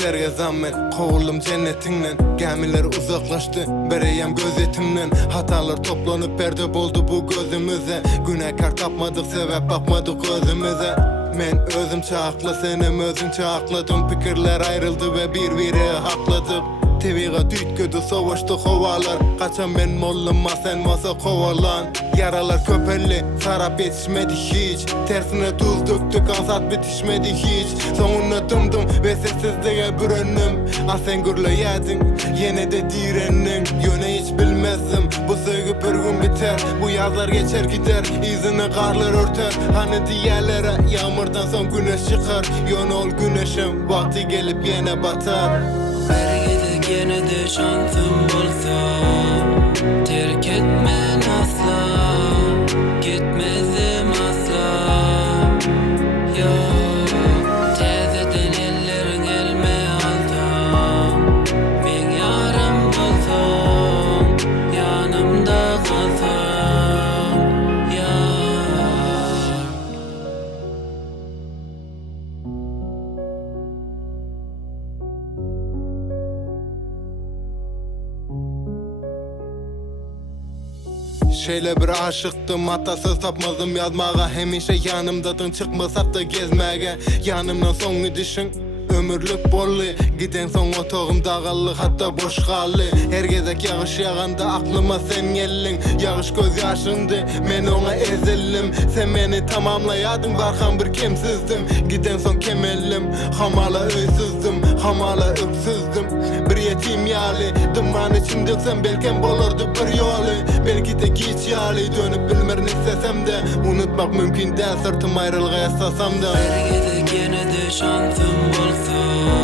serge zammen Kovuldum cennetinden Gemiler uzaklaştı bereyem gözetimden Hatalar toplanıp perde boldu bu gözümüze Günahkar tapmadık sebep bakmadık özümüze Men özüm çağakla senem özün çağakladım Fikirler ayrıldı ve birbiri hakladık TV'ga dütküdü savaştı kovalar Kaçan ben molluma sen masa kovalan Yaralar köpelli sarap yetişmedi hiç Tersine tuz döktük ansat bitişmedi hiç Sonuna dımdım ve sessizliğe büründüm Sen gürleyedin yine de direndim Yöne hiç bilmezdim bu sevgi bir gün biter Bu yazlar geçer gider izini karlar örter Hani diğerlere yağmurdan son güneş çıkar Yön ol güneşim vakti gelip yine batar Yine de şansım olsa terk etmen asla Gitmezdim asla Yok tezeden ellerin elme aldım Men yarım olsam yanımda kalsam Yar Şeyle bir aşıktım hatasız tapmadım yazmağa Hemişe yanımdadın çıkmasak da gezmege Yanımdan son gidişin ömürlük bollu Giden son otağım dağallı hatta boş kallı Her gezek yağış yağanda aklıma sen geldin Yağış göz yaşındı men ona ezildim Sen beni tamamlayadın barkan bir kemsizdim Giden son kemellim hamala öysüzdüm Hamala öksüzdüm bir yetim yali Dıman içimde sen belki bolurdu bir yolu Belki de geç yali dönüp bilmer istesem de Unutmak mümkün değil sırtım ayrılga yaslasam da Yine de şansım olsa